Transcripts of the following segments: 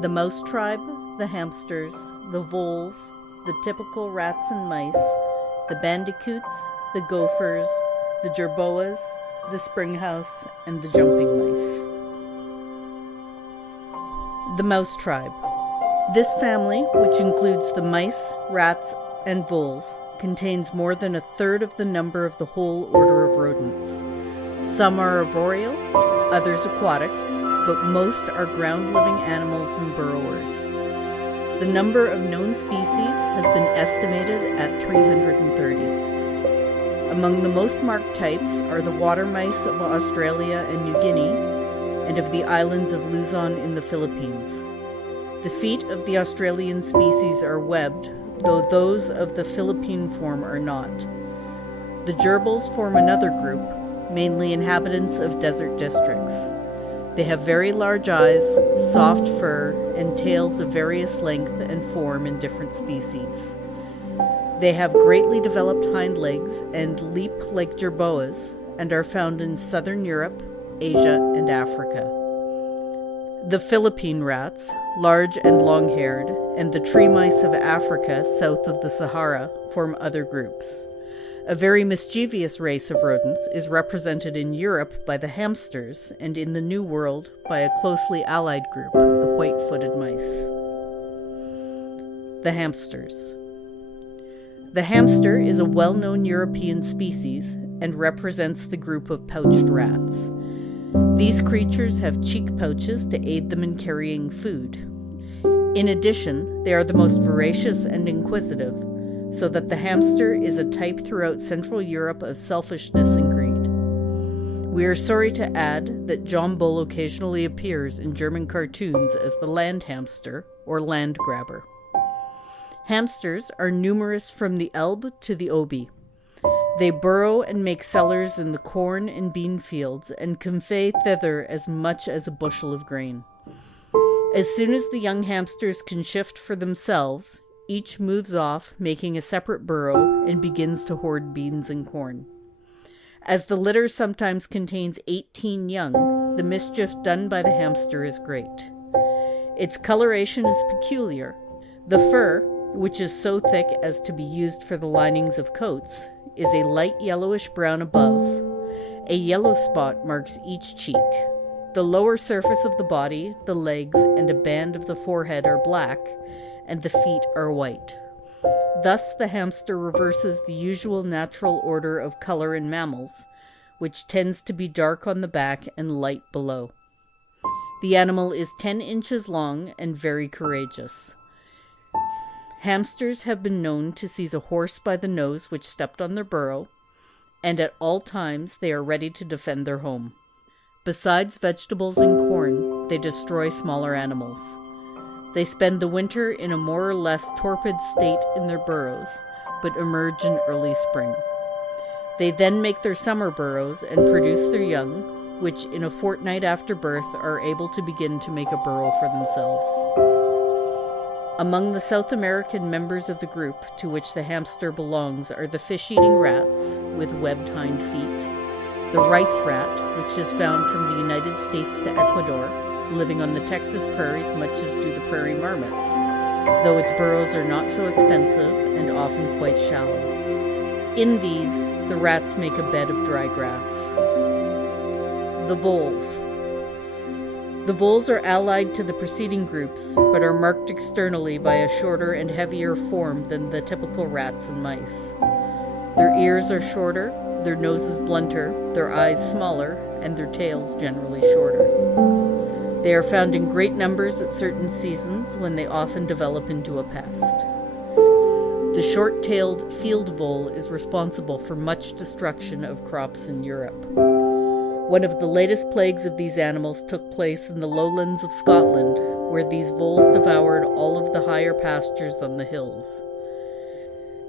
The mouse tribe, the hamsters, the voles, the typical rats and mice, the bandicoots, the gophers, the jerboas, the springhouse, and the jumping mice. The mouse tribe. This family, which includes the mice, rats, and voles, contains more than a third of the number of the whole order of rodents. Some are arboreal, others aquatic, but most are ground-living animals and burrowers. The number of known species has been estimated at 330. Among the most marked types are the water mice of Australia and New Guinea, and of the islands of Luzon in the Philippines. The feet of the Australian species are webbed, though those of the Philippine form are not. The gerbils form another group, mainly inhabitants of desert districts. They have very large eyes, soft fur, and tails of various length and form in different species. They have greatly developed hind legs and leap like jerboas, and are found in southern Europe, Asia, and Africa. The Philippine rats, large and long-haired, and the tree mice of Africa south of the Sahara form other groups. A very mischievous race of rodents is represented in Europe by the hamsters, and in the New World by a closely allied group, the white-footed mice. The hamsters. The hamster is a well-known European species and represents the group of pouched rats. These creatures have cheek pouches to aid them in carrying food. In addition, they are the most voracious and inquisitive, so that the hamster is a type throughout Central Europe of selfishness and greed. We are sorry to add that John Bull occasionally appears in German cartoons as the land hamster or land grabber. Hamsters are numerous from the Elbe to the Obi. They burrow and make cellars in the corn and bean fields and convey thither as much as a bushel of grain. As soon as the young hamsters can shift for themselves, each moves off, making a separate burrow, and begins to hoard beans and corn. As the litter sometimes contains 18 young, the mischief done by the hamster is great. Its coloration is peculiar. The fur, which is so thick as to be used for the linings of coats, is a light yellowish-brown above. A yellow spot marks each cheek. The lower surface of the body, the legs, and a band of the forehead are black, and the feet are white. Thus the hamster reverses the usual natural order of color in mammals, which tends to be dark on the back and light below. The animal is 10 inches long and very courageous. Hamsters have been known to seize a horse by the nose which stepped on their burrow, and at all times they are ready to defend their home. Besides vegetables and corn, they destroy smaller animals. They spend the winter in a more or less torpid state in their burrows, but emerge in early spring. They then make their summer burrows and produce their young, which in a fortnight after birth are able to begin to make a burrow for themselves. Among the South American members of the group to which the hamster belongs are the fish-eating rats with webbed hind feet, the rice rat, which is found from the United States to Ecuador, living on the Texas prairies much as do the prairie marmots, though its burrows are not so extensive and often quite shallow. In these, the rats make a bed of dry grass. The voles. The voles are allied to the preceding groups, but are marked externally by a shorter and heavier form than the typical rats and mice. Their ears are shorter, their noses blunter, their eyes smaller, and their tails generally shorter. They are found in great numbers at certain seasons, when they often develop into a pest. The short-tailed field vole is responsible for much destruction of crops in Europe. One of the latest plagues of these animals took place in the lowlands of Scotland, where these voles devoured all of the higher pastures on the hills.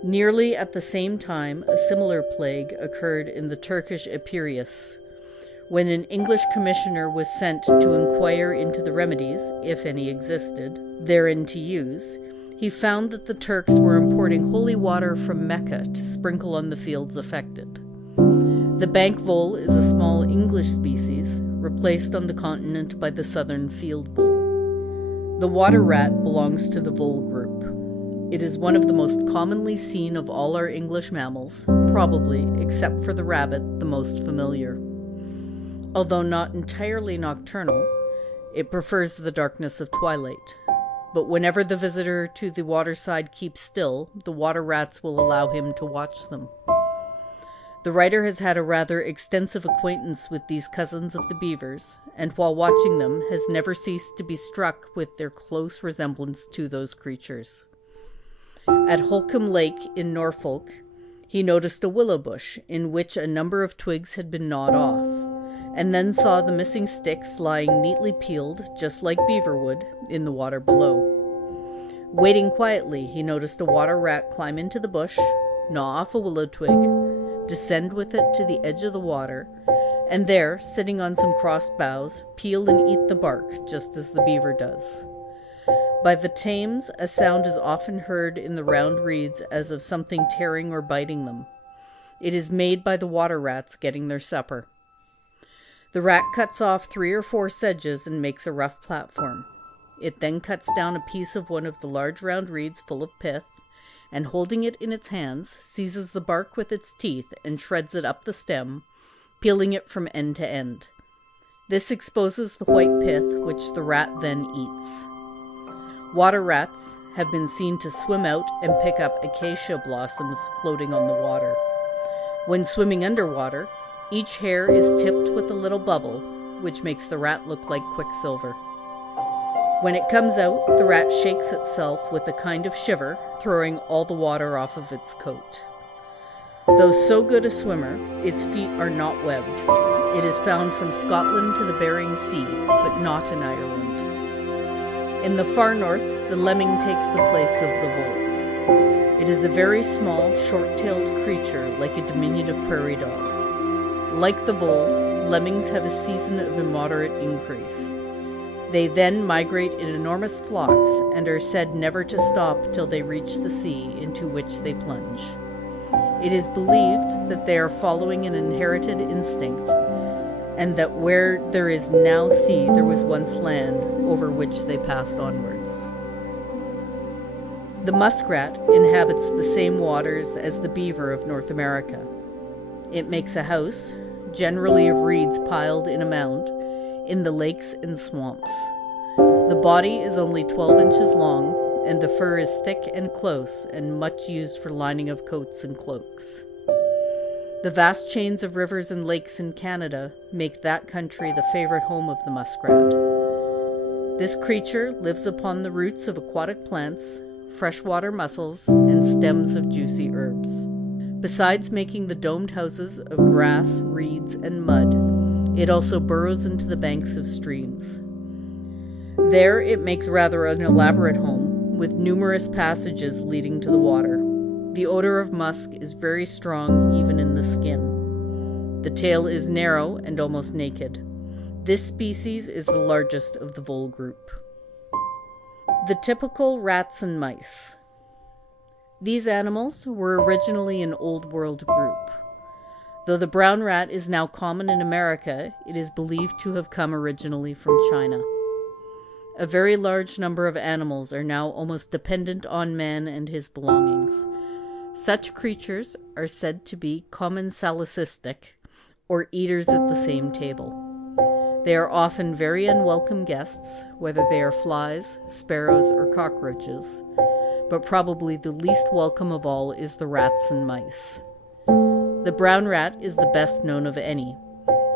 Nearly at the same time, a similar plague occurred in the Turkish Epirus. When an English commissioner was sent to inquire into the remedies, if any existed, therein to use, he found that the Turks were importing holy water from Mecca to sprinkle on the fields affected. The bank vole is a small English species, replaced on the continent by the southern field vole. The water rat belongs to the vole group. It is one of the most commonly seen of all our English mammals, probably, except for the rabbit, the most familiar. Although not entirely nocturnal, it prefers the darkness of twilight. But whenever the visitor to the waterside keeps still, the water rats will allow him to watch them. The writer has had a rather extensive acquaintance with these cousins of the beavers, and while watching them has never ceased to be struck with their close resemblance to those creatures. At Holcombe Lake in Norfolk, he noticed a willow bush in which a number of twigs had been gnawed off, and then saw the missing sticks lying neatly peeled, just like beaver would, in the water below. Waiting quietly, he noticed a water rat climb into the bush, gnaw off a willow twig, descend with it to the edge of the water, and there, sitting on some crossed boughs, peel and eat the bark, just as the beaver does. By the Thames, a sound is often heard in the round reeds as of something tearing or biting them. It is made by the water rats getting their supper. The rat cuts off 3 or 4 sedges and makes a rough platform. It then cuts down a piece of one of the large round reeds full of pith, and holding it in its hands, seizes the bark with its teeth and shreds it up the stem, peeling it from end to end. This exposes the white pith, which the rat then eats. Water rats have been seen to swim out and pick up acacia blossoms floating on the water. When swimming underwater, each hair is tipped with a little bubble, which makes the rat look like quicksilver. When it comes out, the rat shakes itself with a kind of shiver, throwing all the water off of its coat. Though so good a swimmer, its feet are not webbed. It is found from Scotland to the Bering Sea, but not in Ireland. In the far north, the lemming takes the place of the voles. It is a very small, short-tailed creature like a diminutive prairie dog. Like the voles, lemmings have a season of immoderate increase. They then migrate in enormous flocks and are said never to stop till they reach the sea, into which they plunge. It is believed that they are following an inherited instinct, and that where there is now sea there was once land, over which they passed onwards. The muskrat inhabits the same waters as the beaver of North America. It makes a house, generally of reeds piled in a mound, in the lakes and swamps. The body is only 12 inches long, and the fur is thick and close and much used for lining of coats and cloaks. The vast chains of rivers and lakes in Canada make that country the favorite home of the muskrat. This creature lives upon the roots of aquatic plants, freshwater mussels, and stems of juicy herbs. Besides making the domed houses of grass, reeds, and mud, it also burrows into the banks of streams. There it makes rather an elaborate home, with numerous passages leading to the water. The odor of musk is very strong even in the skin. The tail is narrow and almost naked. This species is the largest of the vole group. The typical rats and mice. These animals were originally an Old World group. Though the brown rat is now common in America, it is believed to have come originally from China. A very large number of animals are now almost dependent on man and his belongings. Such creatures are said to be commensalistic, or eaters at the same table. They are often very unwelcome guests, whether they are flies, sparrows, or cockroaches, but probably the least welcome of all is the rats and mice. The brown rat is the best known of any.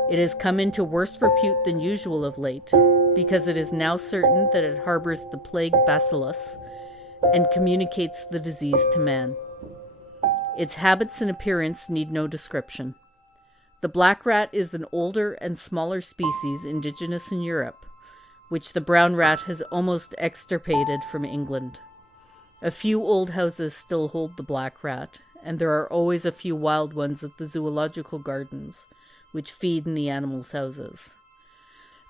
It has come into worse repute than usual of late, because it is now certain that it harbors the plague bacillus and communicates the disease to man. Its habits and appearance need no description. The black rat is an older and smaller species indigenous in Europe, which the brown rat has almost extirpated from England. A few old houses still hold the black rat, and there are always a few wild ones at the zoological gardens, which feed in the animals' houses.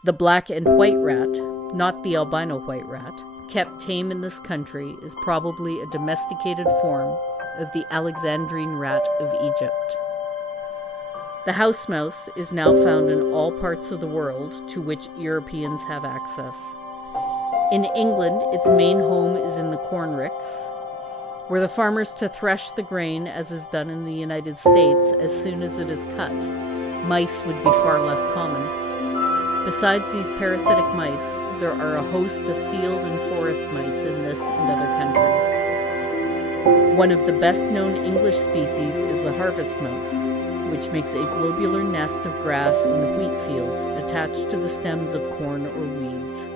The black and white rat, not the albino white rat, kept tame in this country, is probably a domesticated form of the Alexandrine rat of Egypt. The house mouse is now found in all parts of the world to which Europeans have access. In England, its main home is in the corn ricks. Were the farmers to thresh the grain, as is done in the United States, as soon as it is cut, mice would be far less common. Besides these parasitic mice, there are a host of field and forest mice in this and other countries. One of the best-known English species is the harvest mouse, which makes a globular nest of grass in the wheat fields attached to the stems of corn or weeds.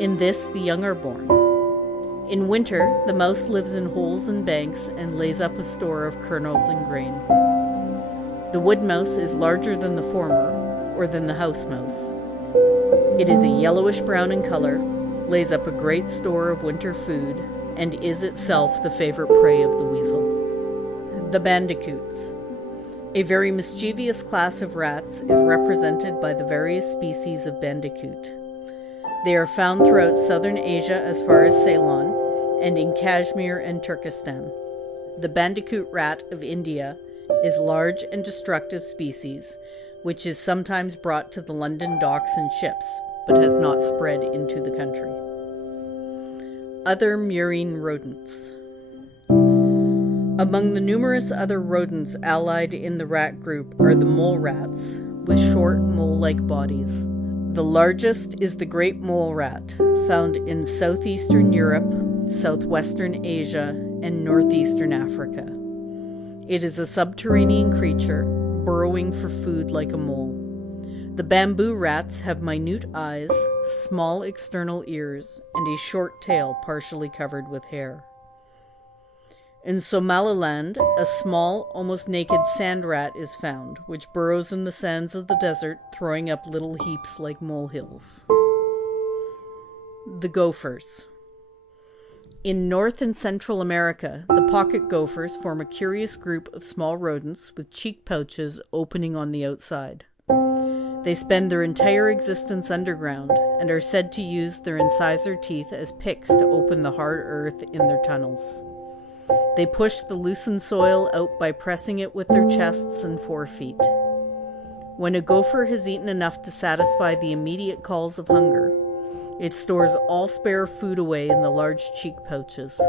In this, the young are born. In winter, the mouse lives in holes and banks and lays up a store of kernels and grain. The wood mouse is larger than the former, or than the house mouse. It is a yellowish-brown in color, lays up a great store of winter food, and is itself the favorite prey of the weasel. The bandicoots. A very mischievous class of rats is represented by the various species of bandicoot. They are found throughout southern Asia as far as Ceylon, and in Kashmir and Turkestan. The bandicoot rat of India is a large and destructive species, which is sometimes brought to the London docks in ships, but has not spread into the country. Other murine rodents. Among the numerous other rodents allied in the rat group are the mole rats, with short mole-like bodies. The largest is the great mole rat, found in southeastern Europe, southwestern Asia, and northeastern Africa. It is a subterranean creature, burrowing for food like a mole. The bamboo rats have minute eyes, small external ears, and a short tail partially covered with hair. In Somaliland, a small, almost naked sand rat is found, which burrows in the sands of the desert, throwing up little heaps like molehills. The gophers. In North and Central America, the pocket gophers form a curious group of small rodents with cheek pouches opening on the outside. They spend their entire existence underground and are said to use their incisor teeth as picks to open the hard earth in their tunnels. They push the loosened soil out by pressing it with their chests and forefeet. When a gopher has eaten enough to satisfy the immediate calls of hunger, it stores all spare food away in the large cheek pouches.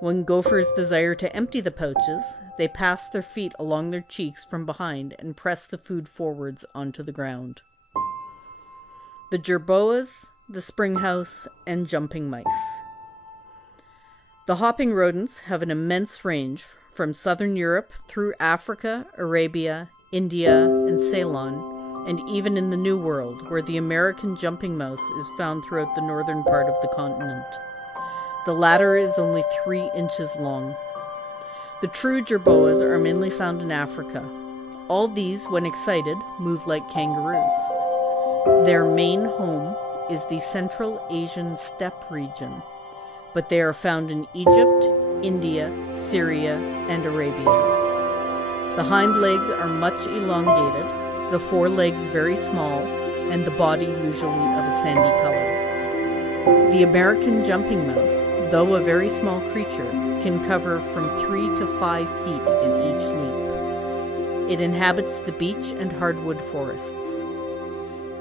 When gophers desire to empty the pouches, they pass their feet along their cheeks from behind and press the food forwards onto the ground. The jerboas, the springhouse, and jumping mice. The hopping rodents have an immense range from southern Europe through Africa, Arabia, India, and Ceylon, and even in the New World, where the American jumping mouse is found throughout the northern part of the continent. The latter is only 3 inches long. The true jerboas are mainly found in Africa. All these, when excited, move like kangaroos. Their main home is the Central Asian steppe region, but they are found in Egypt, India, Syria, and Arabia. The hind legs are much elongated, the forelegs very small, and the body usually of a sandy color. The American jumping mouse, though a very small creature, can cover from 3 to 5 feet in each leap. It inhabits the beech and hardwood forests.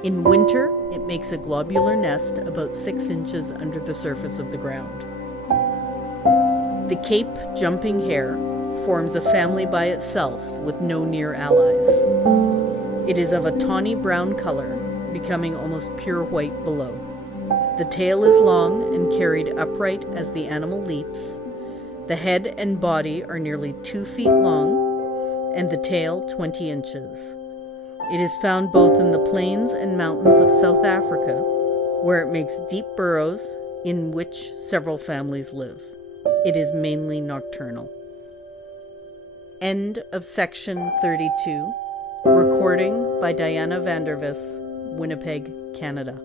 In winter, it makes a globular nest about 6 inches under the surface of the ground. The Cape jumping hare forms a family by itself with no near allies. It is of a tawny brown color, becoming almost pure white below. The tail is long and carried upright as the animal leaps. The head and body are nearly 2 feet long, and the tail 20 inches. It is found both in the plains and mountains of South Africa, where it makes deep burrows in which several families live. It is mainly nocturnal. End of section 32. Recording by Diana Vandervis, Winnipeg, Canada.